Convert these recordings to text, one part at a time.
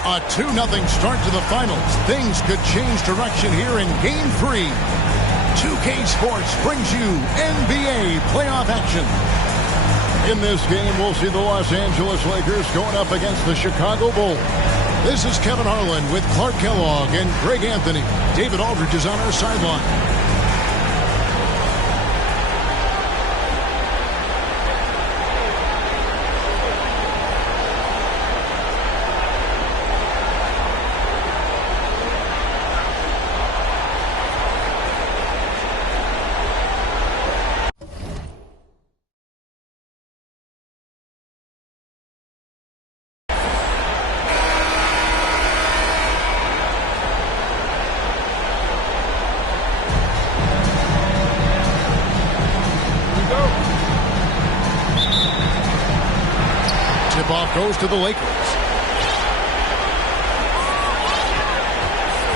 A 2-0 start to the finals. Things could change direction here in Game 3. 2K Sports brings you NBA playoff action. In this game, we'll see the Los Angeles Lakers going up against the Chicago Bulls. This is Kevin Harlan with Clark Kellogg and Greg Anthony. David Aldridge is on our sideline. Tip-off goes to the Lakers.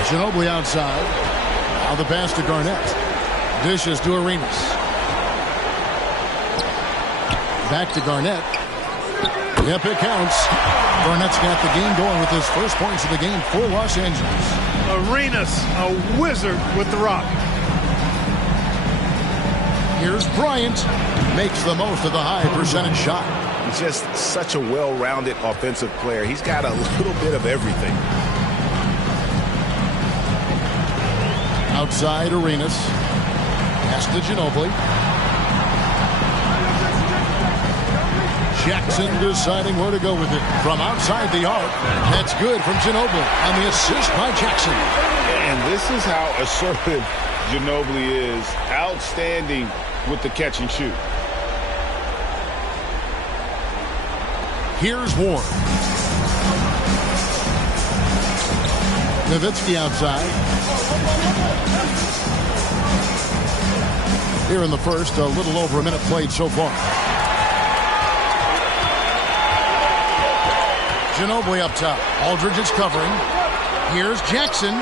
Ginobili outside. Now the pass to Garnett. Dishes to Arenas. Back to Garnett. Yep, it counts. Garnett's got the game going with his first points of the game for Los Angeles. Arenas, a wizard with the rock. Here's Bryant. Makes the most of the high percentage shot. He's just such a well-rounded offensive player. He's got a little bit of everything. Outside, Arenas. Pass to Ginobili. Jackson deciding where to go with it. From outside the arc. That's good from Ginobili. And the assist by Jackson. And this is how assertive Ginobili is. Outstanding with the catch and shoot. Here's Ward. Nowitzki outside. Here in the first, a little over a minute played so far. Ginobili up top. Aldridge is covering. Here's Jackson.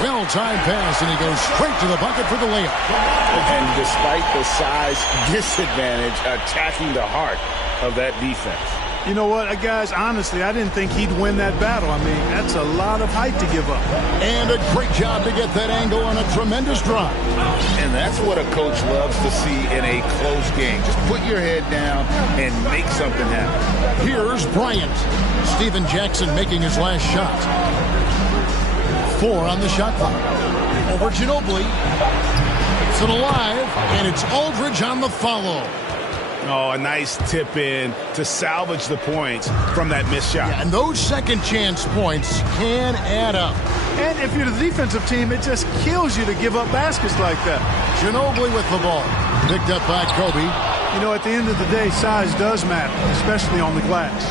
Well-timed pass, and he goes straight to the bucket for the layup. And despite the size disadvantage, attacking the heart of that defense. You know what, guys, honestly, I didn't think he'd win that battle. I mean, that's a lot of height to give up. And a great job to get that angle on a tremendous drive. And that's what a coach loves to see in a close game. Just put your head down and make something happen. Here's Bryant. Steven Jackson making his last shot. 4 on the shot clock. Over Ginobili. It's it alive, and it's Aldridge on the follow. Oh, a nice tip in to salvage the points from that missed shot. Yeah, and those second chance points can add up. And if you're the defensive team, it just kills you to give up baskets like that. Ginobili with the ball. Picked up by Kobe. You know, at the end of the day, size does matter, especially on the glass.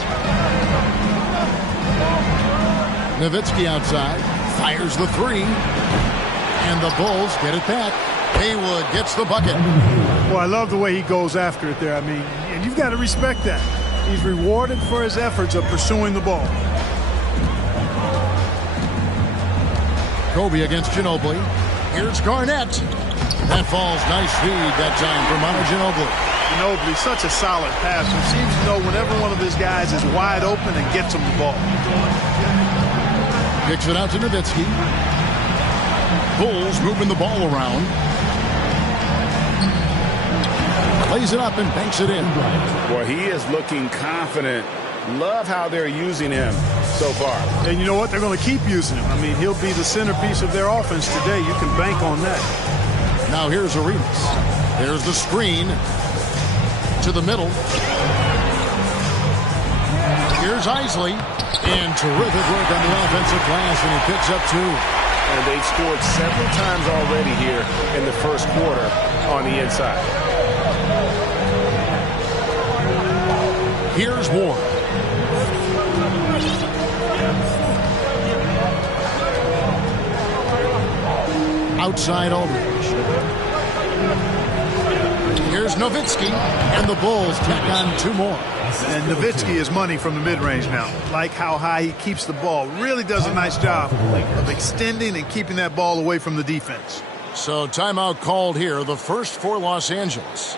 Nowitzki outside. Fires the 3. And the Bulls get it back. Haywood gets the bucket. Well, I love the way he goes after it there. I mean, and you've got to respect that. He's rewarded for his efforts of pursuing the ball. Kobe against Ginobili. Here's Garnett. That falls. Nice feed that time from Ginobili. Ginobili, such a solid passer. Seems to know whenever one of his guys is wide open and gets him the ball. Kicks it out to Nowitzki. Bulls moving the ball around. Plays it up and banks it in. Boy, he is looking confident. Love how they're using him so far. And you know what? They're going to keep using him. I mean, he'll be the centerpiece of their offense today. You can bank on that. Now here's Arenas. There's the screen to the middle. Here's Isley. And terrific work on the offensive glass, and he picks up 2. And they've scored several times already here in the first quarter on the inside. Here's Ward. Outside Aldridge. Here's Nowitzki, and the Bulls tack on 2 more. And Nowitzki is money from the mid-range now. Like how high he keeps the ball. Really does a nice job of extending and keeping that ball away from the defense. So timeout called here, the first for Los Angeles.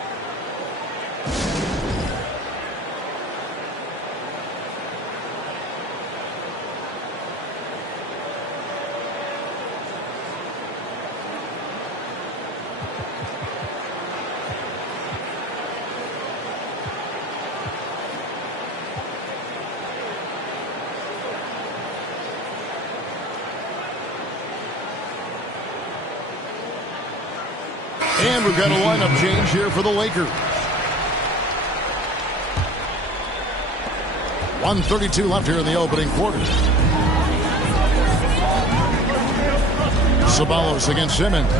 And we've got a lineup change here for the Lakers. 1:32 left here in the opening quarter. Ceballos against Simmons.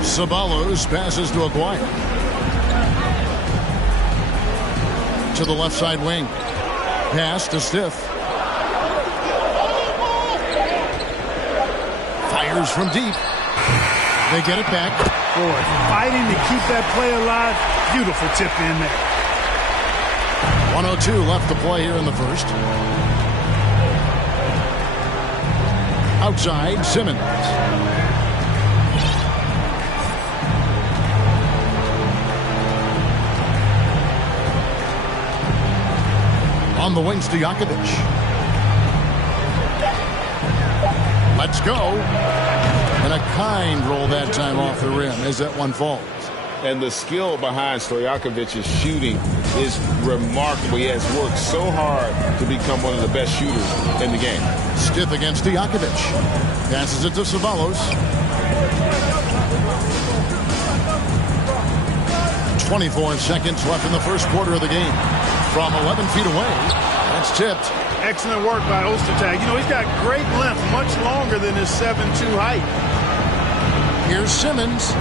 Ceballos passes to Aguirre. To the left side wing. Pass to Stiff. Fires from deep. They get it back. Boy, fighting to keep that play alive. Beautiful tip in there. 1:02 left to play here in the first. Outside, Simmons. On the wings to Jakovic. Let's go. And a kind roll that time off the rim as that one falls. And the skill behind Stojakovic's shooting is remarkable. He has worked so hard to become one of the best shooters in the game. Stiff against Stojakovic. Passes it to Ceballos. 24 seconds left in the first quarter of the game. From 11 feet away, that's tipped. Excellent work by Ostertag. You know, he's got great length, much longer than his 7'2" height. Here's Simmons.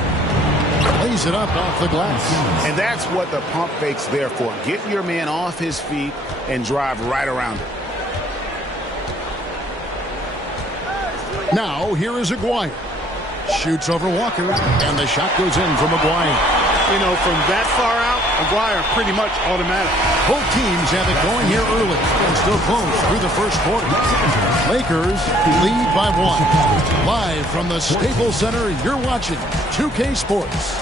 Lays it up off the glass. And that's what the pump fake's there for. Get your man off his feet and drive right around him. Now, here is Aguirre. Shoots over Walker, and the shot goes in from Aguirre. You know, from that far out, Aguirre pretty much automatic. Both teams have it going here early and still close through the first quarter. Lakers lead by 1. Live from the Staples Center, you're watching 2K Sports.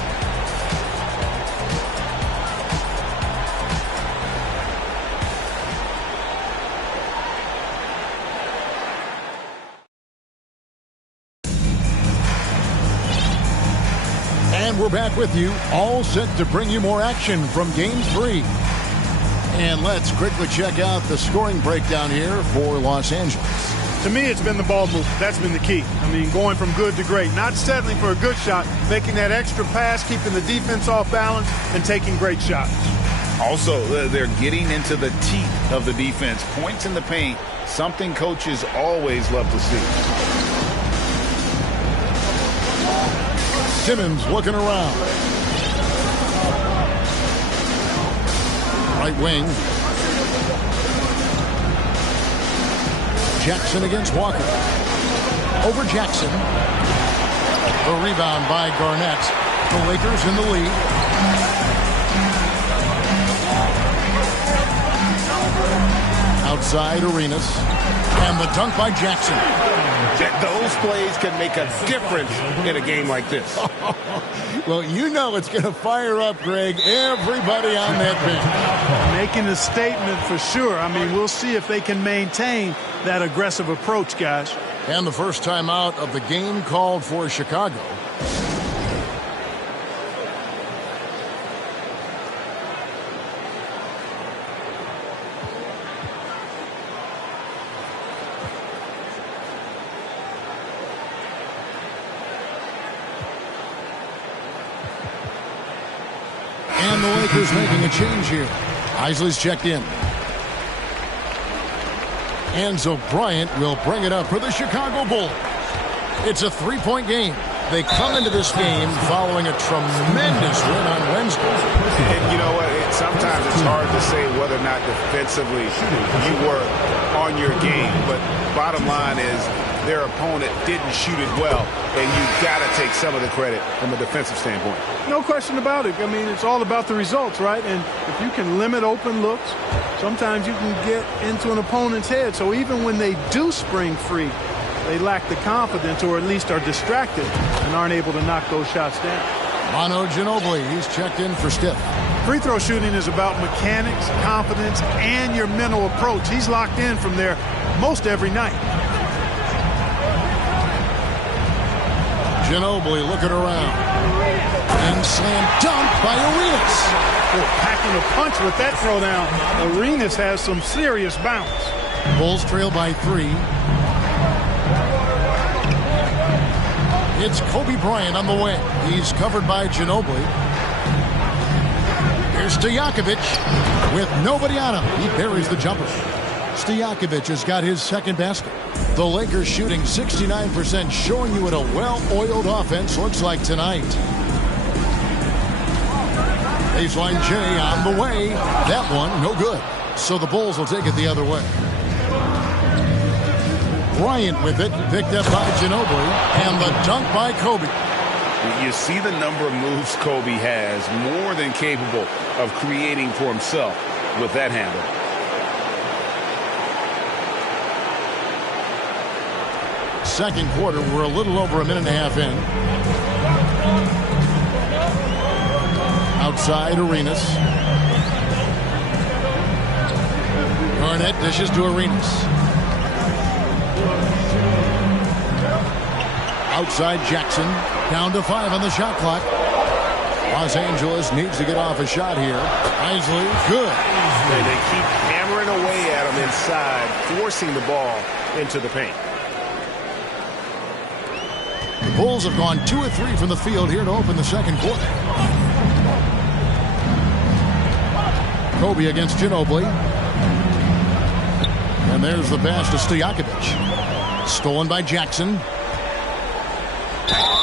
And we're back with you, all set to bring you more action from Game 3. And let's quickly check out the scoring breakdown here for Los Angeles. To me, it's been the ball movement. That's been the key. I mean, going from good to great. Not settling for a good shot, making that extra pass, keeping the defense off balance, and taking great shots. Also, they're getting into the teeth of the defense. Points in the paint, something coaches always love to see. Simmons looking around. Right wing. Jackson against Walker. Over Jackson. The rebound by Garnett. The Lakers in the lead. Outside Arenas. And the dunk by Jackson. Those plays can make a difference in a game like this. Well, you know it's going to fire up, Greg, everybody on that bench. Making a statement for sure. I mean, we'll see if they can maintain that aggressive approach, guys. And the first time out of the game called for Chicago. And the Lakers making a change here. Isley's checked in. Enzo Bryant will bring it up for the Chicago Bulls. It's a three-point game. They come into this game following a tremendous win on Wednesday. And you know what? Sometimes it's hard to say whether or not defensively you were on your game. But bottom line is their opponent didn't shoot it well. And you've got to take some of the credit from a defensive standpoint. No question about it. I mean, it's all about the results, right? And if you can limit open looks, sometimes you can get into an opponent's head. So even when they do spring free, they lack the confidence or at least are distracted and aren't able to knock those shots down. Manu Ginobili, he's checked in for Stiff. Free throw shooting is about mechanics, confidence, and your mental approach. He's locked in from there most every night. Ginobili looking around. And slam dunk by Arenas. Oh, packing a punch with that throwdown. Arenas has some serious bounce. Bulls trail by 3. It's Kobe Bryant on the wing. He's covered by Ginobili. Here's Stojakovic with nobody on him. He buries the jumper. Stojakovic has got his second basket. The Lakers shooting 69%, showing you what a well-oiled offense looks like tonight. Baseline J on the way. That one, no good. So the Bulls will take it the other way. Bryant with it, picked up by Ginobili, and the dunk by Kobe. You see the number of moves Kobe has, more than capable of creating for himself with that handle. Second quarter, we're a little over a minute and a half in. Outside, Arenas. Garnett dishes to Arenas. Outside, Jackson. Down to 5 on the shot clock. Los Angeles needs to get off a shot here. Isley, good. They keep hammering away at him inside, forcing the ball into the paint. The Bulls have gone 2 of 3 from the field here to open the second quarter. Kobe against Ginobili. And there's the pass to Stojakovic. Stolen by Jackson.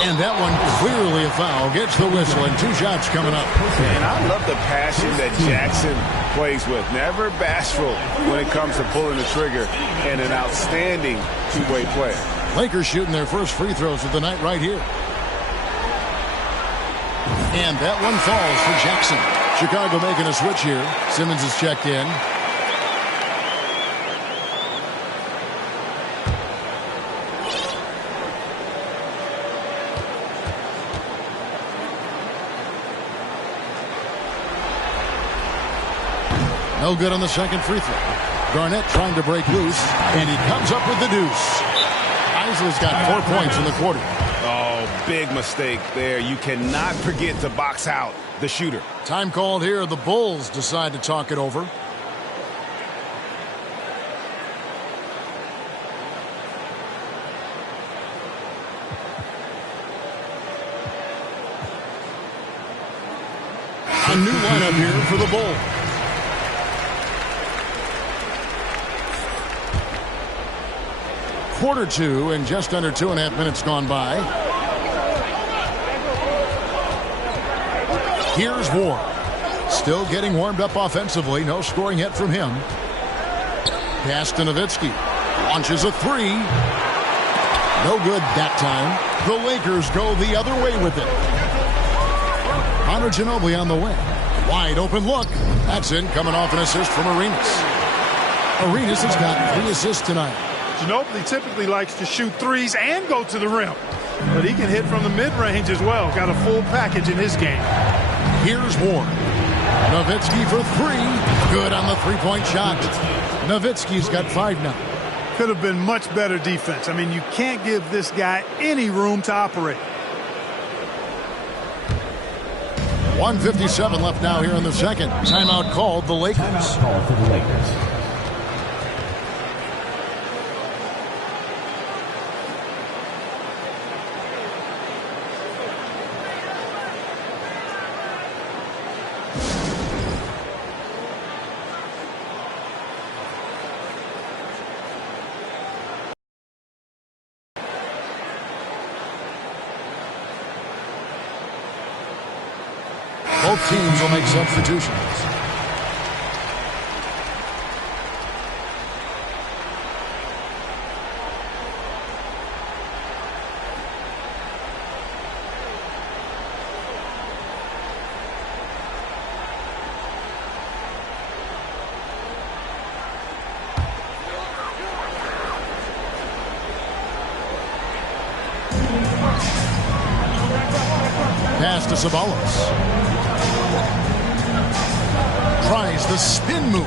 And that one clearly a foul. Gets the whistle, and 2 shots coming up. And I love the passion that Jackson plays with. Never bashful when it comes to pulling the trigger, and an outstanding two-way player. Lakers shooting their first free throws of the night right here. And that one falls for Jackson. Chicago making a switch here. Simmons is checked in. No good on the second free throw. Garnett trying to break loose, and he comes up with the deuce. Isley's got 4 points in the quarter. Oh, big mistake there. You cannot forget to box out the shooter. Time called here. The Bulls decide to talk it over. A new lineup here for the Bulls. Quarter 2 and just under 2.5 minutes gone by. Here's Ward. Still getting warmed up offensively. No scoring yet from him. Pass to Nowitzki. Launches a 3. No good that time. The Lakers go the other way with it. Hunter Ginobili on the wing. Wide open look. That's in, coming off an assist from Arenas. Arenas has got 3 assists tonight. Ginobili typically likes to shoot threes and go to the rim. But he can hit from the mid-range as well. Got a full package in his game. Here's Ward. Nowitzki for 3. Good on the three-point shot. Nowitzki's got 5 now. Could have been much better defense. I mean, you can't give this guy any room to operate. 1:57 left now here in the second. Timeout called the Lakers. Timeout called for the Lakers. Both teams will make substitutions. Pass to Ceballos. Tries the spin move.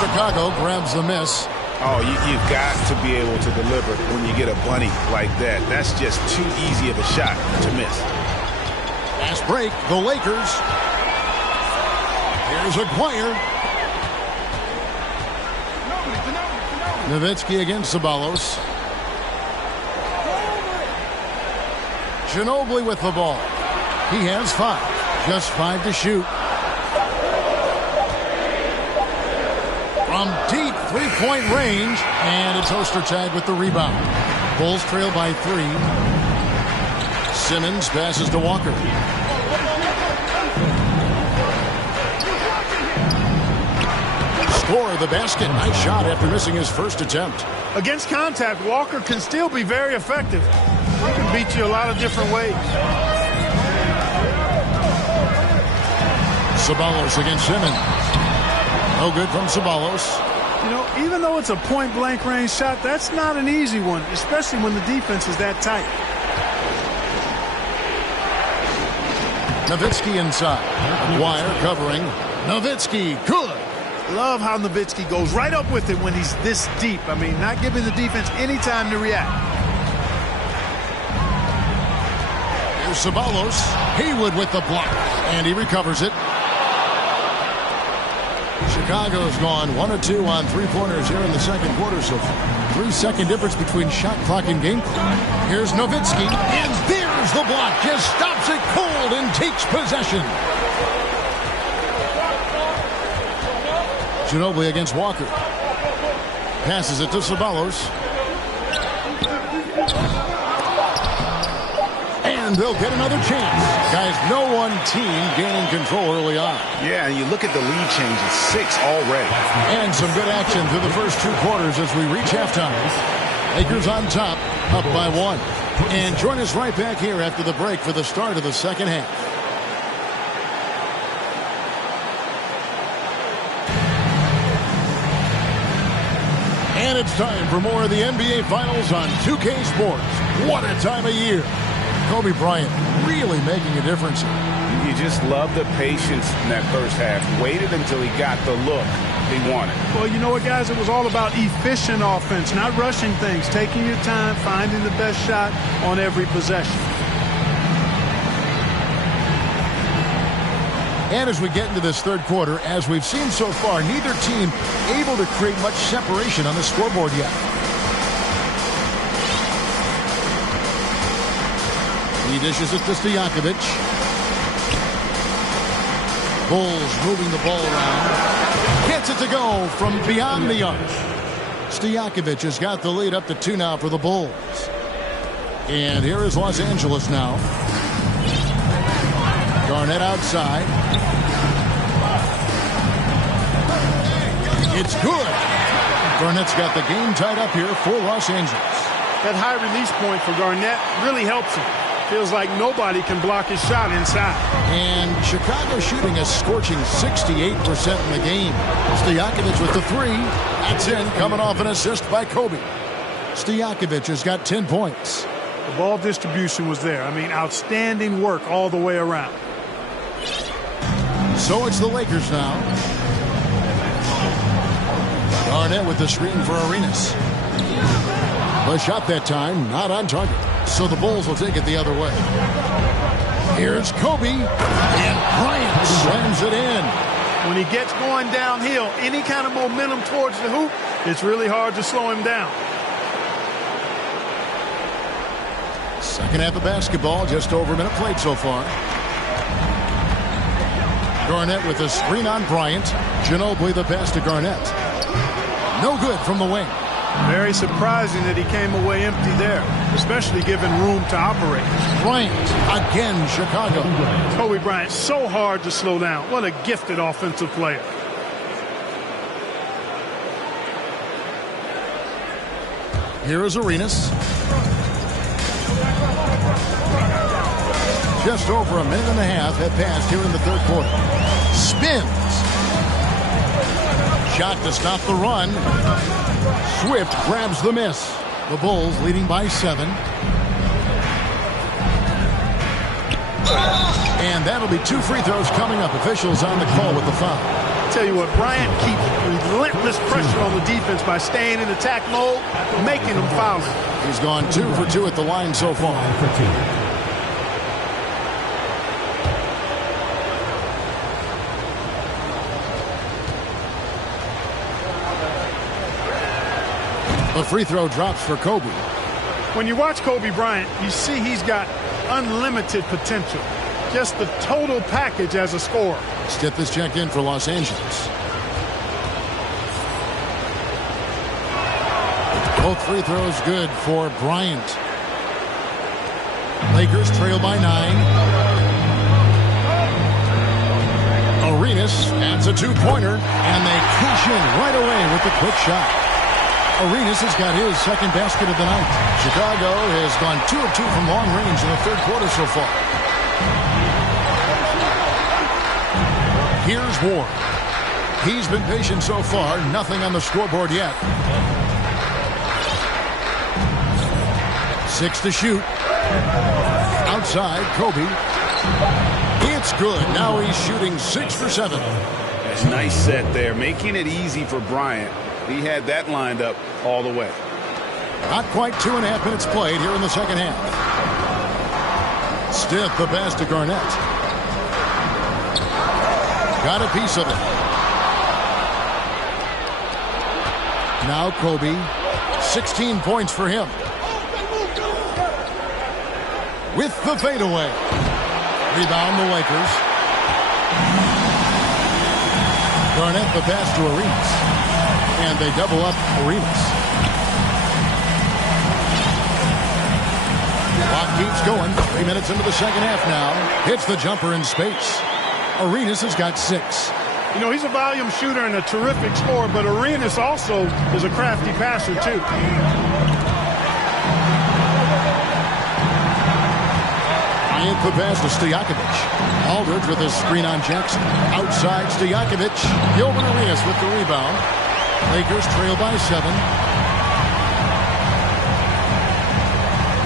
Chicago grabs the miss. Oh, you've got to be able to deliver when you get a bunny like that. That's just too easy of a shot to miss. Fast break, the Lakers. Here's Aguirre. Nowitzki against Ceballos. Ginobili with the ball. He has 5. Just 5 to shoot. From deep three-point range, and it's Ostertag with the rebound. Bulls trail by 3. Simmons passes to Walker. Score the basket. Nice shot after missing his first attempt. Against contact, Walker can still be very effective. He can beat you a lot of different ways. Ceballos against Simmons. No good from Ceballos. You know, even though it's a point-blank range shot, that's not an easy one, especially when the defense is that tight. Nowitzki inside. Wire covering. Nowitzki, good. Love how Nowitzki goes right up with it when he's this deep. I mean, not giving the defense any time to react. Here's Ceballos. Haywood with the block, and he recovers it. Chicago's gone 1 of 2 on three-pointers here in the second quarter so far. 3-second difference between shot clock and game clock. Here's Nowitzki, and there's the block. Just stops it cold and takes possession. Ginobili against Walker. Passes it to Ceballos. And they'll get another chance. Guys, no one team gaining control early on. Yeah, and you look at the lead change. It's 6 already. And some good action through the first 2 quarters as we reach halftime. Lakers on top, up by 1. And join us right back here after the break for the start of the second half. And it's time for more of the NBA Finals on 2K Sports. What a time of year. Kobe Bryant really making a difference. You just love the patience in that first half. Waited until he got the look he wanted. Well, you know what, guys? It was all about efficient offense, not rushing things, taking your time, finding the best shot on every possession. And as we get into this third quarter, as we've seen so far, neither team able to create much separation on the scoreboard yet. He dishes it to Stojakovic. Bulls moving the ball around. Gets it to go from beyond the arc. Stojakovic has got the lead up to 2 now for the Bulls. And here is Los Angeles now. Garnett outside. It's good. Garnett's got the game tied up here for Los Angeles. That high release point for Garnett really helps him. Feels like nobody can block his shot inside. And Chicago shooting a scorching 68% in the game. Stojakovic with the 3. That's in, coming off an assist by Kobe. Stojakovic has got 10 points. The ball distribution was there. I mean, outstanding work all the way around. So it's the Lakers now. Garnett with the screen for Arenas. The shot that time, not on target. So the Bulls will take it the other way. Here's Kobe, and Bryant slams it in. When he gets going downhill, any kind of momentum towards the hoop, it's really hard to slow him down. Second half of basketball, just over a minute played so far. Garnett with a screen on Bryant. Ginobili the pass to Garnett. No good from the wing. Very surprising that he came away empty there, especially given room to operate. Bryant, again, Chicago. Kobe Bryant, so hard to slow down. What a gifted offensive player. Here is Arenas. Just over a minute and a half have passed here in the third quarter. Spins. Shot to stop the run. Swift grabs the miss. The Bulls leading by 7. And that'll be 2 free throws coming up. Officials on the call with the foul. Tell you what, Bryant keeps relentless pressure on the defense by staying in attack mode, making them foul him. He's gone 2 for 2 at the line so far. The free throw drops for Kobe. When you watch Kobe Bryant, you see he's got unlimited potential. Just the total package as a scorer. Stiff is checked in for Los Angeles. Both free throws good for Bryant. Lakers trail by 9. Arenas adds a two-pointer, and they cash in right away with the quick shot. Arenas has got his second basket of the night. Chicago has gone 2 of 2 from long range in the third quarter so far. Here's Ward. He's been patient so far. Nothing on the scoreboard yet. 6 to shoot. Outside, Kobe. It's good. Now he's shooting 6 for 7. That's a nice set there, making it easy for Bryant. He had that lined up all the way. Not quite 2.5 minutes played here in the second half. Stiff the pass to Garnett. Got a piece of it. Now Kobe. 16 points for him. With the fadeaway. Rebound the Lakers. Garnett the pass to Arenas. And they double up Arenas. Clock keeps going. 3 minutes into the second half now. Hits the jumper in space. Arenas has got 6. You know, he's a volume shooter and a terrific scorer, but Arenas also is a crafty passer, too. The pass to Stojakovic. Aldridge with his screen on Jackson. Outside Stojakovic. Gilbert Arenas with the rebound. Lakers trail by 7.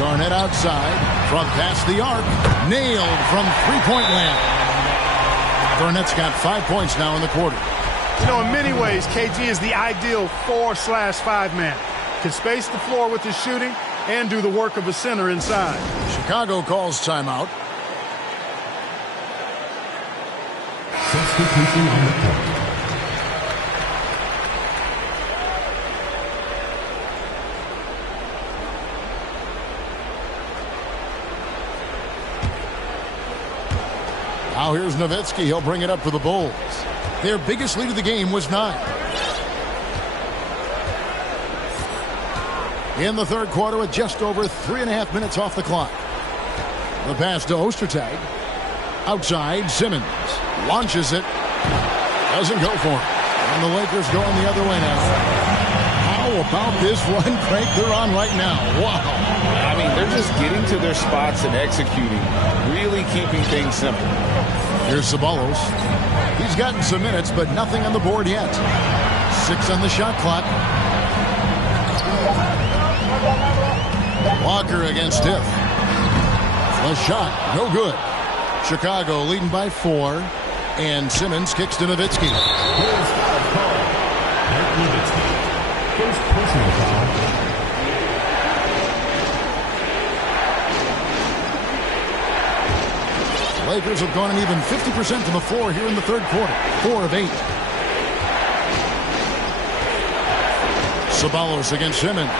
Garnett outside. From past the arc. Nailed from three-point land. Garnett's got 5 points now in the quarter. You know, in many ways, KG is the ideal 4/5 man. Can space the floor with his shooting and do the work of a center inside. Chicago calls timeout. Substitution on the court. Now here's Nowitzki. He'll bring it up for the Bulls. Their biggest lead of the game was 9. In the third quarter with just over 3.5 minutes off the clock. The pass to Ostertag. Outside, Simmons. Launches it. Doesn't go for it. And the Lakers going the other way now. How about this run crank they're on right now? Wow. I mean, they're just getting to their spots and executing. Really keeping things simple. Here's Ceballos. He's gotten some minutes, but nothing on the board yet. 6 on the shot clock. Walker against Stiff. The shot, no good. Chicago leading by 4. And Simmons kicks to Nowitzki. Bulls foul call. Nowitzki. First personal foul. Lakers have gone an even 50% to the floor here in the third quarter. 4 of 8. Ceballos against Simmons.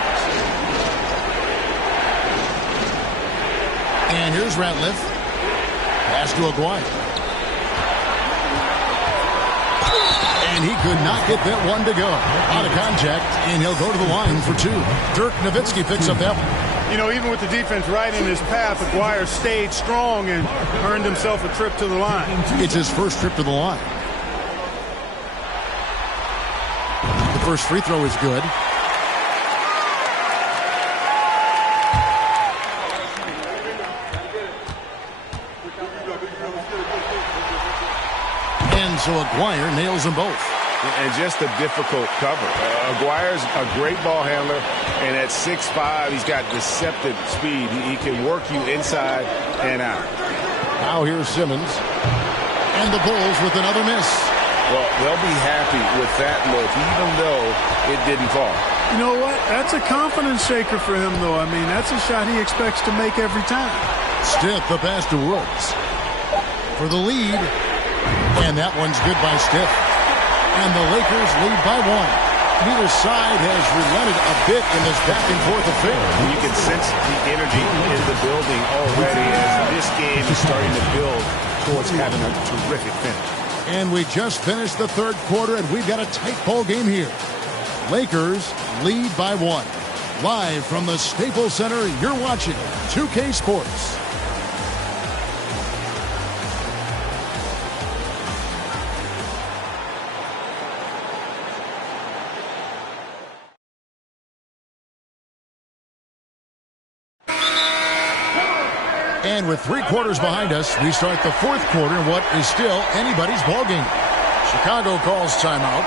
And here's Ratliff. Pass to Aguirre. And he could not get that one to go. Out of contact, and he'll go to the line for 2. Dirk Nowitzki picks up that one. You know, even with the defense right in his path, Aguirre stayed strong and earned himself a trip to the line. It's his first trip to the line. The first free throw is good. And so Aguirre nails them both. And just a difficult cover. Aguirre's a great ball handler, and at 6'5", he's got deceptive speed. He can work you inside and out. Now here's Simmons. And the Bulls with another miss. Well, they'll be happy with that look, even though it didn't fall. You know what? That's a confidence shaker for him, though. I mean, that's a shot he expects to make every time. Stiff the pass to Woods. For the lead. And that one's good by Stiff. And the Lakers lead by 1. Neither side has relented a bit in this back-and-forth affair. And you can sense the energy in the building already as this game is starting to build towards having a terrific finish. And we just finished the third quarter, and we've got a tight ball game here. Lakers lead by 1. Live from the Staples Center, you're watching 2K Sports. And with 3 quarters behind us, we start the fourth quarter in what is still anybody's ball game. Chicago calls timeout.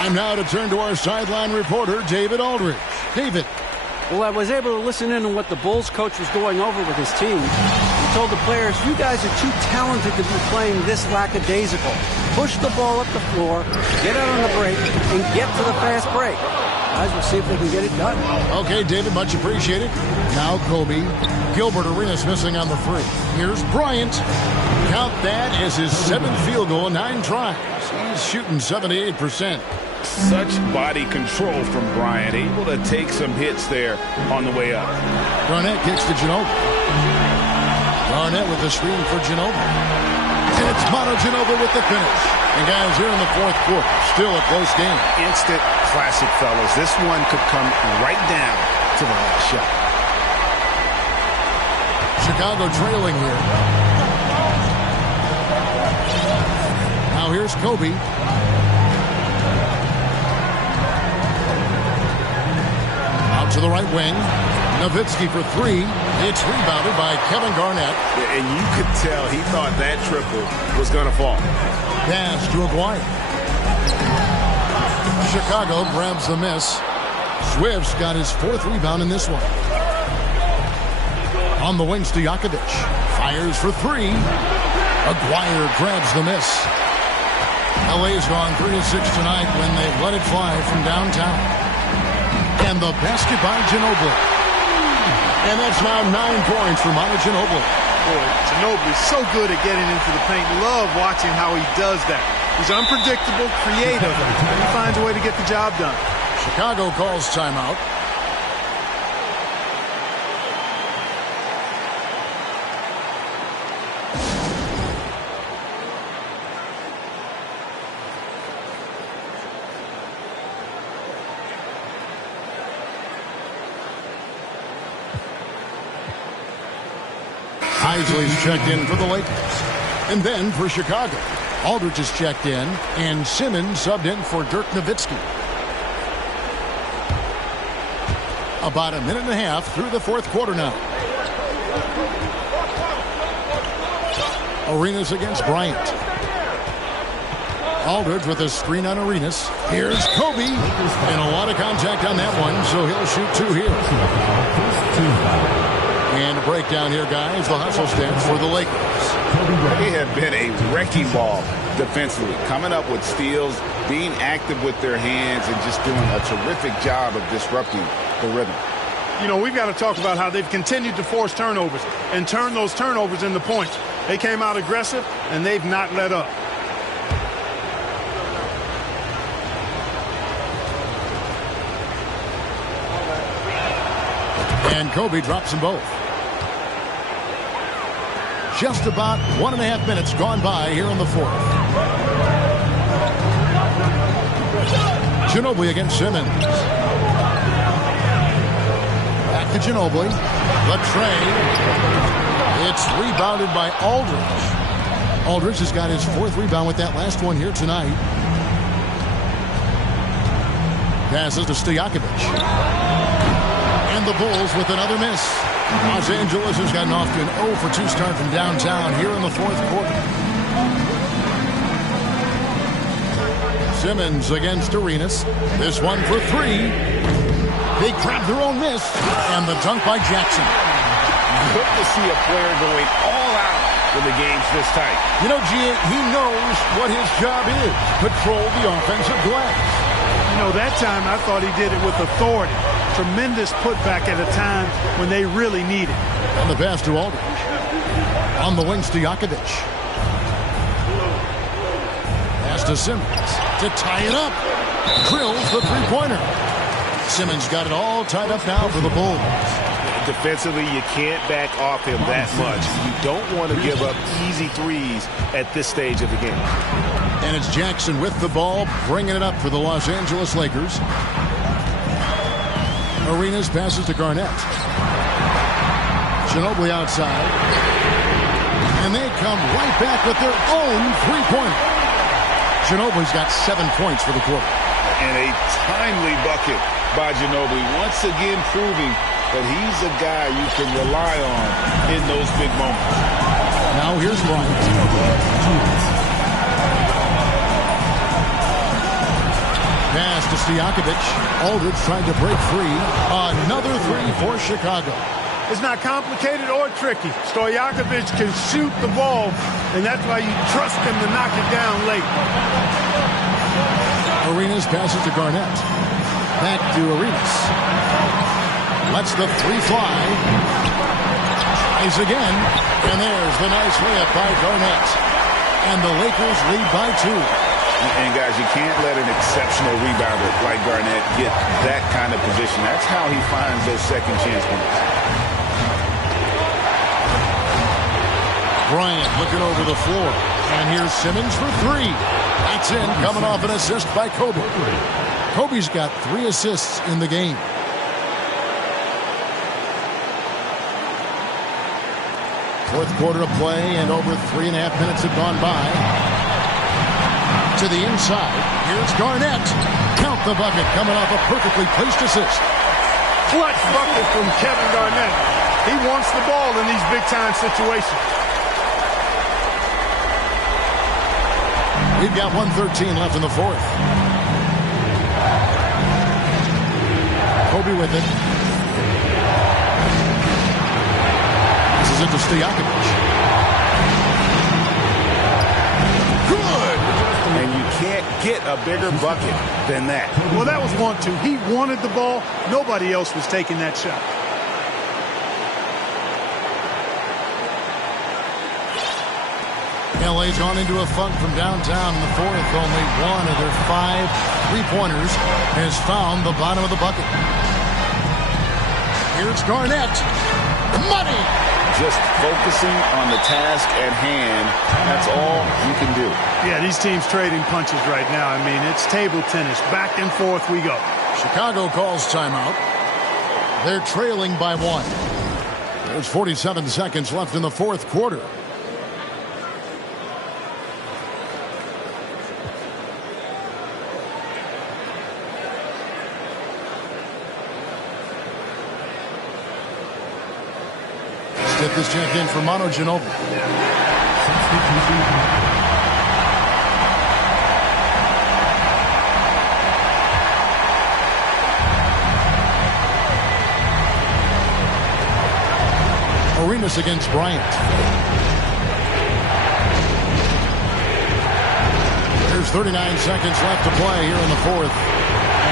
Time now to turn to our sideline reporter, David Aldridge. David. Well, I was able to listen in on what the Bulls coach was going over with his team. He told the players, you guys are too talented to be playing this lackadaisical. Push the ball up the floor, get out on the break, and get to the fast break. Guys, we'll see if they can get it done. Okay, David, much appreciated. Now Kobe. Gilbert Arenas missing on the free. Here's Bryant. Count that as his 7th field goal in 9 tries. He's shooting 78%. Such body control from Bryant, able to take some hits there on the way up. Garnett kicks to Ginobili. Garnett with the screen for Ginobili. And it's Mono Ginobili with the finish. And guys, here in the fourth quarter, still a close game. Instant classic, fellas. This one could come right down to the last shot. Chicago trailing here. Now here's Kobe. To the right wing. Nowitzki for 3. It's rebounded by Kevin Garnett. And you could tell he thought that triple was going to fall. Pass to Aguirre. Chicago grabs the miss. Swift's got his 4th rebound in this one. On the wings to Jakovic. Fires for 3. Aguirre grabs the miss. LA's gone 3-6 tonight when they let it fly from downtown. And the basket by Ginobili. And that's now 9 points for Mono Ginobili. Boy, Ginobili's so good at getting into the paint. Love watching how he does that. He's unpredictable, creative, and he finds a way to get the job done. Chicago calls timeout. Isley's checked in for the Lakers. And then for Chicago, Aldridge is checked in, and Simmons subbed in for Dirk Nowitzki. About a minute and a half through the fourth quarter now. Arenas against Bryant. Aldridge with a screen on Arenas. Here's Kobe. And a lot of contact on that one, so he'll shoot 2 here. And a breakdown here, guys. The hustle stats for the Lakers. They have been a wrecking ball defensively, coming up with steals, being active with their hands, and just doing a terrific job of disrupting the rhythm. You know, we've got to talk about how they've continued to force turnovers and turn those turnovers into points. They came out aggressive, and they've not let up. And Kobe drops them both. Just about 1.5 minutes gone by here in the fourth. Ginobili against Simmons. Back to Ginobili. The tray. It's rebounded by Aldridge. Aldridge has got his 4th rebound with that last one here tonight. Passes to Stojakovic. And the Bulls with another miss. Los Angeles has gotten off to an 0 for 2 start from downtown here in the fourth quarter. Simmons against Arenas. This one for 3. They grab their own miss. And the dunk by Jackson. Good to see a player going all out when the game's this tight. You know, G.A., he knows what his job is. Patrol the offensive glass. You know, that time I thought he did it with authority. Tremendous putback at a time when they really need it. And the pass to Aldridge. On the wings to Jakovic. Pass to Simmons to tie it up. Drills the three-pointer. Simmons got it all tied up now for the Bulls. Defensively, you can't back off him that much. You don't want to give up easy threes at this stage of the game. And it's Jackson with the ball, bringing it up for the Los Angeles Lakers. Arenas passes to Garnett. Ginobili outside. And they come right back with their own three-pointer. Ginobili's got 7 points for the quarter. And a timely bucket by Ginobili, once again proving that he's a guy you can rely on in those big moments. Now here's Bryant. Pass to Stojakovic. Aldridge trying to break free. Another three for Chicago. It's not complicated or tricky. Stojakovic can shoot the ball, and that's why you trust him to knock it down late. Arenas passes to Garnett. Back to Arenas. Lets the three fly. Tries again. And there's the nice layup by Garnett. And the Lakers lead by 2. And guys, you can't let an exceptional rebounder like Garnett get that kind of position. That's how he finds those second chance points. Bryant looking over the floor. And here's Simmons for 3. That's in, coming off an assist by Kobe. Kobe's got 3 assists in the game. Fourth quarter of play, and over 3.5 minutes have gone by. To the inside, here's Garnett. Count the bucket, coming off a perfectly placed assist. Clutch bucket from Kevin Garnett. He wants the ball in these big-time situations. We've got 1:13 left in the fourth. Kobe with it. This is into Stojakovic. Good! And you can't get a bigger bucket than that. Well, that was 1-2. He wanted the ball. Nobody else was taking that shot. LA's gone into a funk from downtown in the fourth. Only one of their 5 three-pointers has found the bottom of the bucket. Here's Garnett. Money! Just focusing on the task at hand, that's all you can do. Yeah, these teams trading punches right now. I mean, it's table tennis. Back and forth we go. Chicago calls timeout. They're trailing by 1. There's 47 seconds left in the fourth quarter. Get this check in for Manu Ginobili. Arenas against Bryant. There's 39 seconds left to play here in the fourth.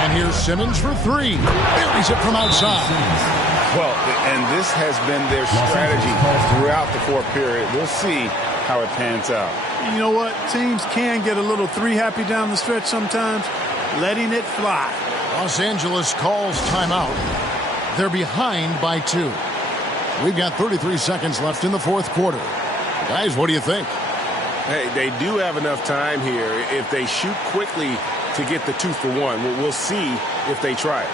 And here's Simmons for 3. Buries it from outside. Well, and this has been their strategy throughout the fourth period. We'll see how it pans out. You know what? Teams can get a little three-happy down the stretch sometimes, letting it fly. Los Angeles calls timeout. They're behind by 2. We've got 33 seconds left in the fourth quarter. Guys, what do you think? Hey, they do have enough time here if they shoot quickly to get the 2 for 1. We'll see if they try it.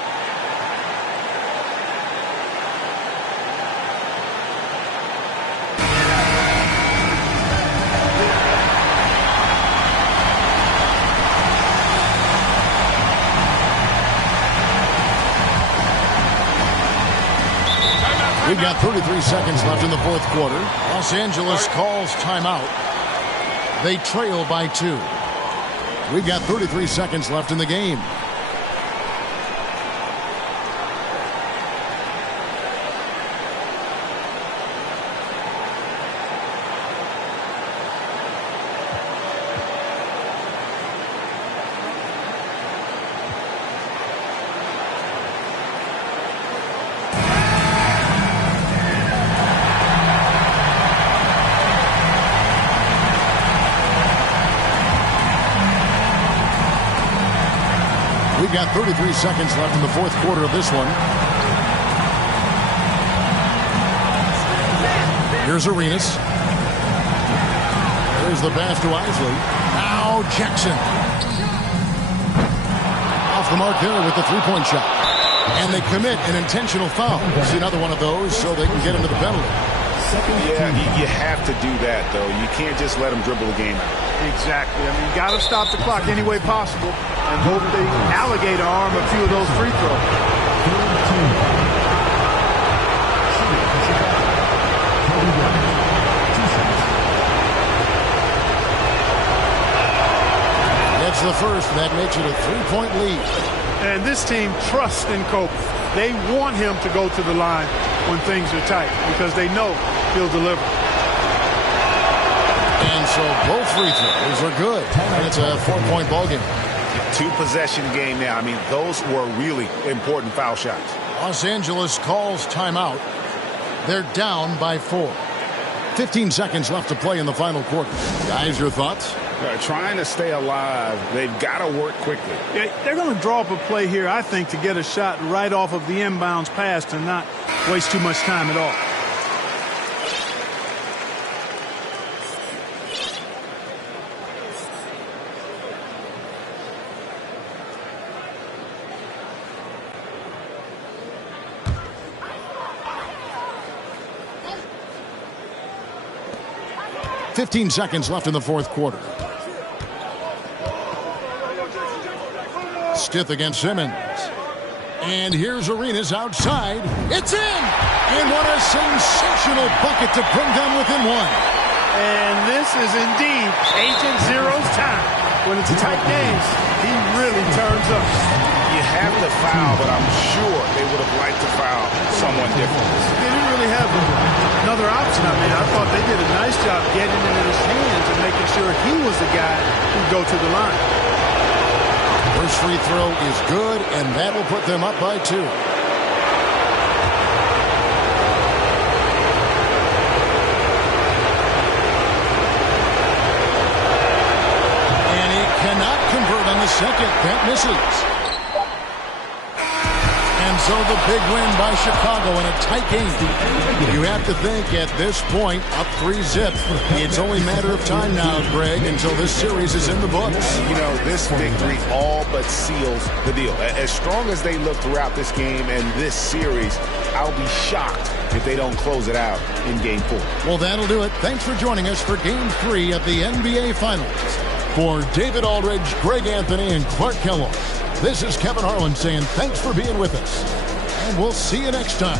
We've got 33 seconds left in the fourth quarter. Los Angeles calls timeout. They trail by 2. We've got 33 seconds left in the game. We've got 33 seconds left in the fourth quarter of this one. Here's Arenas. There's the pass to Isley. Now Jackson. Off the mark there with the three-point shot. And they commit an intentional foul. See another one of those so they can get into the penalty. Yeah, you have to do that, though. You can't just let them dribble the game out. Exactly. I mean, you got to stop the clock any way possible and hope they alligator arm a few of those free throws. That's the first. That makes it a three-point lead. And this team trusts in Kobe. They want him to go to the line when things are tight because they know he'll deliver. And so both free throws are good. And it's a 4-point ball game. 2-possession game now. I mean, those were really important foul shots. Los Angeles calls timeout. They're down by 4. 15 seconds left to play in the final quarter. Guys, your thoughts? Trying to stay alive. They've got to work quickly. They're going to draw up a play here, I think, to get a shot right off of the inbounds pass and not waste too much time at all. .15 seconds left in the fourth quarter. Stith against Simmons. And here's Arenas outside. It's in! And what a sensational bucket to bring them within one. And this is indeed Agent Zero's time. When it's a tight game, he really turns up. You have to foul, but I'm sure they would have liked to foul someone different. They didn't really have another option. I mean, I thought they did a nice job getting it in his hands and making sure he was the guy who'd go to the line. First free throw is good, and that will put them up by 2. And he cannot convert on the second. That misses. And so the big win by Chicago in a tight game. You have to think at this point, up 3-zip. It's only a matter of time now, Greg, until this series is in the books. You know, this victory all but seals the deal. As strong as they look throughout this game and this series, I'll be shocked if they don't close it out in Game 4. Well, that'll do it. Thanks for joining us for Game 3 of the NBA Finals. For David Aldridge, Greg Anthony, and Clark Kellogg, this is Kevin Harlan saying thanks for being with us. And we'll see you next time.